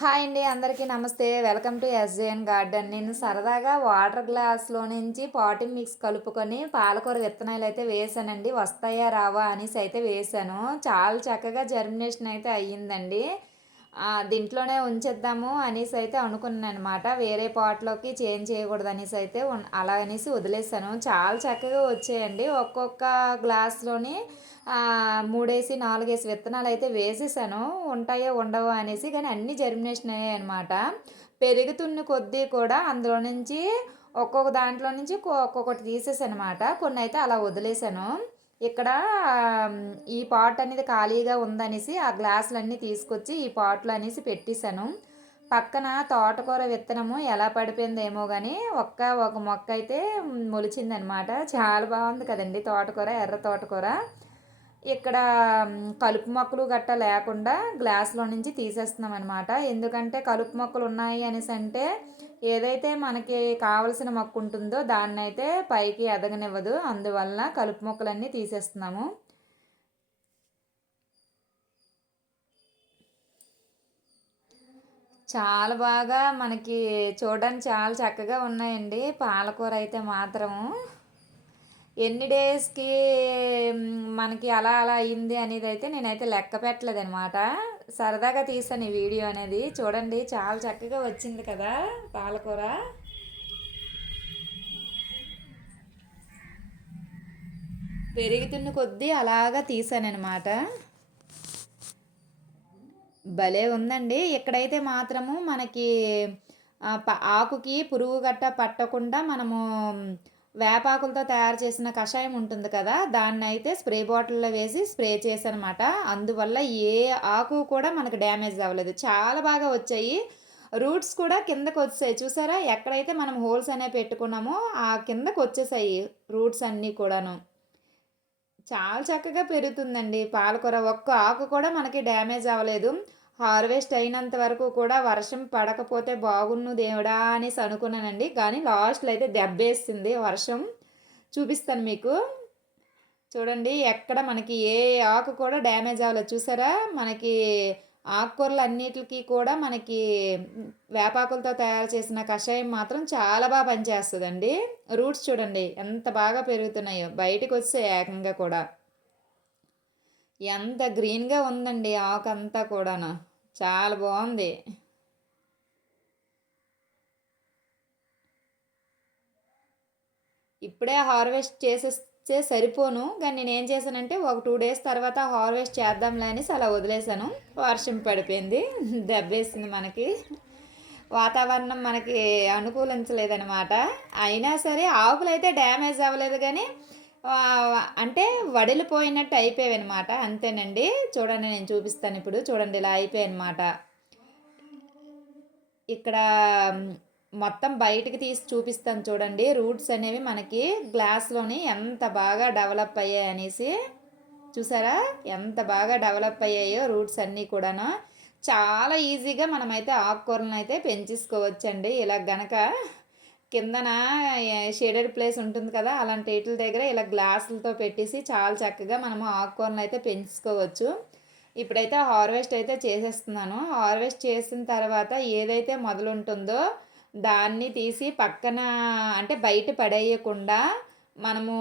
Hi అండి అందరికీ నమస్తే. Welcome to S J N garden. నేను సరదాగా వాటర్ గ్లాస్లో నుంచి పాటింగ్ మిక్స్ కలుపుకొని పాలకూర విత్తనాలు అయితే వేసానండి. వస్తాయా రావా అనేసి అయితే వేసాను. చాలా చక్కగా జర్మినేషన్ అయితే అయ్యిందండి. దీంట్లోనే ఉంచేద్దాము అనేసి అయితే అనుకున్నాను అనమాట వేరే పాట్లోకి చేంజ్ చేయకూడదు అనేసి అయితే అలా అనేసి వదిలేసాను చాలా చక్కగా వచ్చాయండి. ఒక్కొక్క గ్లాస్లోని మూడేసి నాలుగేసి విత్తనాలు అయితే వేసేసాను. ఉంటాయో ఉండవో అనేసి కానీ అన్నీ జర్మినేషన్ అయ్యాయి అనమాట పెరుగుతున్న కొద్దీ కూడా అందులో నుంచి ఒక్కొక్క దాంట్లో నుంచి ఒక్కొక్కటి తీసేసాను అనమాట కొన్ని అయితే అలా వదిలేసాను ఇక్కడ ఈ పాట్ అనేది ఖాళీగా ఉందనేసి ఆ గ్లాసులన్నీ తీసుకొచ్చి ఈ పాట్లో అనేసి పెట్టేశాను. పక్కన తోటకూర విత్తనము ఎలా పడిపోయిందేమో కానీ ఒక్క ఒక మొక్క అయితే మొలిచిందనమాట. చాలా బాగుంది కదండి తోటకూర ఎర్ర తోటకూర. ఇక్కడ కలుపు మొక్కలు గట్ట లేకుండా గ్లాస్లో నుంచి తీసేస్తున్నాం అనమాట ఎందుకంటే కలుపు మొక్కలు ఉన్నాయి అనేసి అంటే ఏదైతే మనకి కావలసిన మొక్క ఉంటుందో దాన్ని అయితే పైకి ఎదగనివ్వదు. అందువల్ల కలుపు మొక్కలన్నీ తీసేస్తున్నాము. చాలా బాగా మనకి చూడడానికి చాలా చక్కగా ఉన్నాయండి. పాలకూర అయితే మాత్రము. ఎన్ని డేస్కి మనకి అలా అలా అయింది అనేది అయితే నేనైతే లెక్క పెట్టలేదు అనమాట సరదాగా తీసాను ఈ వీడియో అనేది. చూడండి చాలా చక్కగా వచ్చింది కదా పాలకూర. పెరుగుతున్న కొద్దీ అలాగా తీసానమాట భలే ఉందండి. ఇక్కడైతే మాత్రము మనకి ఆకుకి పురుగు గట్ట పట్టకుండా మనము వేపాకులతో తయారు చేసిన కషాయం ఉంటుంది కదా దాన్ని అయితే స్ప్రే బాటిల్లో వేసి స్ప్రే చేశానమాట అందువల్ల ఏ ఆకు కూడా మనకు డ్యామేజ్ అవ్వలేదు. చాలా బాగా వచ్చాయి. రూట్స్ కూడా కిందకు వచ్చాయి చూసారా? ఎక్కడైతే మనం హోల్స్ అనేవి పెట్టుకున్నామో ఆ కిందకు వచ్చేసాయి రూట్స్ అన్నీ కూడాను. చాలా చక్కగా పెరుగుతుందండి. పాలకూర ఒక్క ఆకు కూడా మనకి డ్యామేజ్ అవ్వలేదు. హార్వెస్ట్ అయినంత వరకు కూడా వర్షం పడకపోతే బాగున్ను దేవుడా అనేసి అనుకున్నానండి. కానీ లాస్ట్లో అయితే దెబ్బేస్తుంది వర్షం. చూపిస్తాను మీకు. చూడండి ఎక్కడ మనకి ఏ ఆకు కూడా డ్యామేజ్ అవ్వలేదు. చూసారా? మనకి ఆకుకూరలు అన్నిటికి కూడా మనకి వేపాకులతో తయారు చేసిన కషాయం మాత్రం చాలా బాగా పనిచేస్తుందండి. రూట్స్ చూడండి ఎంత బాగా పెరుగుతున్నాయో. బయటకు వస్తే ఏకంగా కూడా. ఎంత గ్రీన్గా ఉందండి ఆకు అంతా కూడాను. చాలా బాగుంది. ఇప్పుడే హార్వెస్ట్ చేసేస్తే సరిపోను కానీ నేను ఏం చేశానంటే ఒక టూ డేస్ తర్వాత హార్వెస్ట్ చేద్దాంలే అనేసి అలా వదిలేశాను. వర్షం పడిపోయింది దెబ్బేసింది మనకి. వాతావరణం మనకి అనుకూలించలేదనమాట అయినా సరే ఆకులు అయితే డ్యామేజ్ అవ్వలేదు కానీ అంటే వడిలిపోయినట్టు అయిపోయాయి అనమాట అంతేనండి. చూడండి నేను చూపిస్తాను ఇప్పుడు. చూడండి ఇలా అయిపోయాయి అనమాట ఇక్కడ మొత్తం బయటికి తీసి చూపిస్తాను చూడండి. రూట్స్ అనేవి మనకి గ్లాస్లోని ఎంత బాగా డెవలప్ అయ్యాయి అనేసి. చూసారా? ఎంత బాగా డెవలప్ అయ్యాయో రూట్స్ అన్నీ కూడాను. చాలా ఈజీగా మనమైతే ఆకుకూరలను అయితే పెంచేసుకోవచ్చండి. ఇలా గనక కిందన షేడెడ్ ప్లేస్ ఉంటుంది కదా అలాంటి వీటి దగ్గర ఇలా గ్లాసులతో పెట్టేసి చాలా చక్కగా మనము ఆకుకూరలు అయితే పెంచుకోవచ్చు. ఇప్పుడైతే హార్వెస్ట్ అయితే చేసేస్తున్నాను. హార్వెస్ట్ చేసిన తర్వాత ఏదైతే మొదలు ఉంటుందో దాన్ని తీసి పక్కన అంటే బయట పడేయకుండా మనము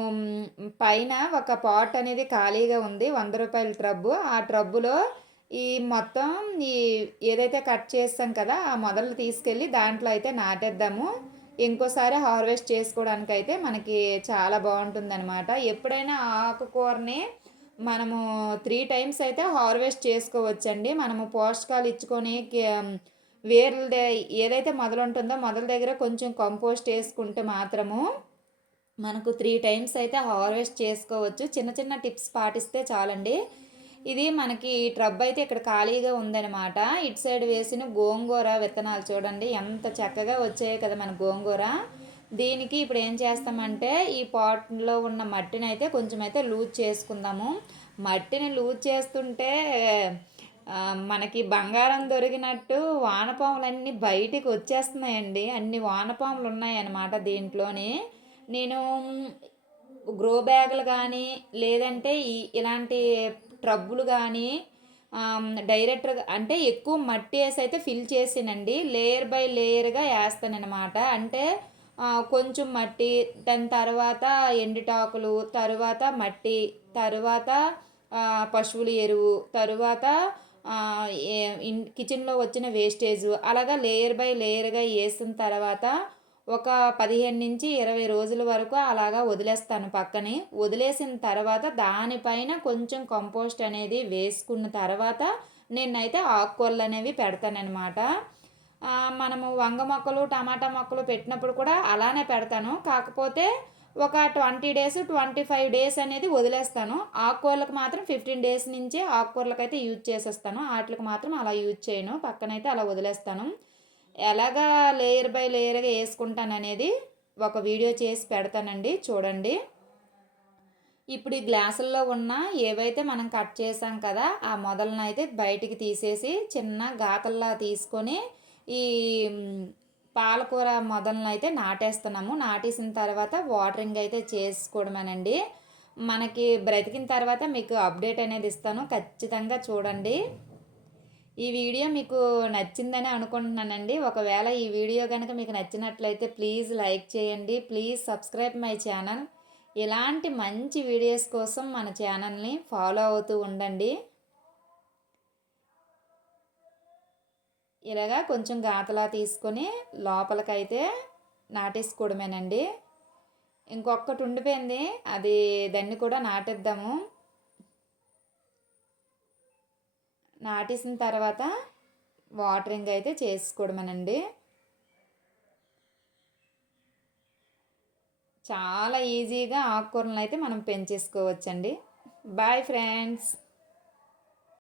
పైన ఒక పాట్ అనేది ఖాళీగా ఉంది వంద రూపాయల ట్రబ్బు. ఆ ట్రబ్బులో ఈ మొత్తం ఈ ఏదైతే కట్ చేస్తాం కదా ఆ మొదలు తీసుకెళ్ళి దాంట్లో అయితే నాటేద్దాము. ఇంకోసారి హార్వెస్ట్ చేసుకోవడానికి అయితే మనకి చాలా బాగుంటుంది అనమాట ఎప్పుడైనా ఆకుకూరని మనము త్రీ టైమ్స్ అయితే హార్వెస్ట్ చేసుకోవచ్చండి. మనము పోషకాలు ఇచ్చుకొని వేర్ల ఏదైతే మొదలు ఉంటుందో మొదల దగ్గర కొంచెం కంపోస్ట్ వేసుకుంటే మాత్రము మనకు త్రీ టైమ్స్ అయితే హార్వెస్ట్ చేసుకోవచ్చు. చిన్న చిన్న టిప్స్ పాటిస్తే చాలండి. ఇది మనకి ట్రబ్ అయితే ఇక్కడ ఖాళీగా ఉందనమాట ఇటు సైడ్ వేసిన గోంగూర విత్తనాలు చూడండి ఎంత చక్కగా వచ్చాయో కదా మన గోంగూర. దీనికి ఇప్పుడు ఏం చేస్తామంటే ఈ పాట్లో ఉన్న మట్టిని అయితే కొంచెం అయితే లూజ్ చేసుకుందాము. మట్టిని లూజ్ చేస్తుంటే మనకి బంగారం దొరికినట్టు వానపాములన్నీ బయటికి వచ్చేస్తున్నాయండి. అన్ని వానపాములు ఉన్నాయన్నమాట దీంట్లోని. నేను గ్రో బ్యాగులు కానీ లేదంటే ఈ ఇలాంటి ట్రబ్బులు కానీ డైరెక్టర్ అంటే ఎక్కువ మట్టి వేసి అయితే ఫిల్ చేసానండి. లేయర్ బై లేయర్గా వేస్తానమాట అంటే కొంచెం మట్టి దాని తర్వాత ఎండుటాకులు తర్వాత మట్టి తర్వాత పశువుల ఎరువు తరువాత ఇన్ కిచెన్లో వచ్చిన వేస్టేజ్ అలాగా లేయర్ బై లేయర్గా వేసిన తర్వాత ఒక పదిహేను నుంచి ఇరవై రోజుల వరకు అలాగా వదిలేస్తాను పక్కనే. వదిలేసిన తర్వాత దానిపైన కొంచెం కంపోస్ట్ అనేది వేసుకున్న తర్వాత నేనైతే ఆకుకూరలు అనేవి పెడతానమాట మనము వంగ మొక్కలు టమాటా మొక్కలు పెట్టినప్పుడు కూడా అలానే పెడతాను. కాకపోతే ఒక twenty days twenty five days అనేది వదిలేస్తాను. ఆకుకూరలకు మాత్రం ఫిఫ్టీన్ డేస్ నుంచి ఆకుకూరలకు అయితే యూజ్ చేసేస్తాను. వాటికి మాత్రం అలా యూజ్ చేయను. పక్కనైతే అలా వదిలేస్తాను. ఎలాగా లేయర్ బై లేయర్గా వేసుకుంటాను అనేది ఒక వీడియో చేసి పెడతానండి. చూడండి. ఇప్పుడు ఈ గ్లాసుల్లో ఉన్న ఏవైతే మనం కట్ చేసాం కదా ఆ మొదలను అయితే బయటికి తీసేసి చిన్న గాతల్లా తీసుకొని ఈ పాలకూర మొదలను అయితే నాటేస్తున్నాము. నాటేసిన తర్వాత వాటరింగ్ అయితే చేసుకోవడమేనండి. మనకి బ్రతికిన తర్వాత మీకు అప్డేట్ అనేది ఇస్తాను. ఖచ్చితంగా చూడండి. ఈ వీడియో మీకు నచ్చిందని అనుకుంటున్నానండి. ఒకవేళ ఈ వీడియో కనుక మీకు నచ్చినట్లయితే ప్లీజ్ లైక్ చేయండి. Please subscribe my channel. ఇలాంటి మంచి వీడియోస్ కోసం మన ఛానల్ని ఫాలో అవుతూ ఉండండి. ఇలాగా కొంచెం గాతలా తీసుకొని లోపలికైతే నాటేసుకోవడమేనండి. ఇంకొకటి ఉండిపోయింది. అది దాన్ని కూడా నాటేద్దాము. నాటేసిన తర్వాత వాటరింగ్ అయితే చేసుకోవడమేనండి చాలా ఈజీగా ఆకుకూరలను అయితే మనం పెంచేసుకోవచ్చండి. Bye friends.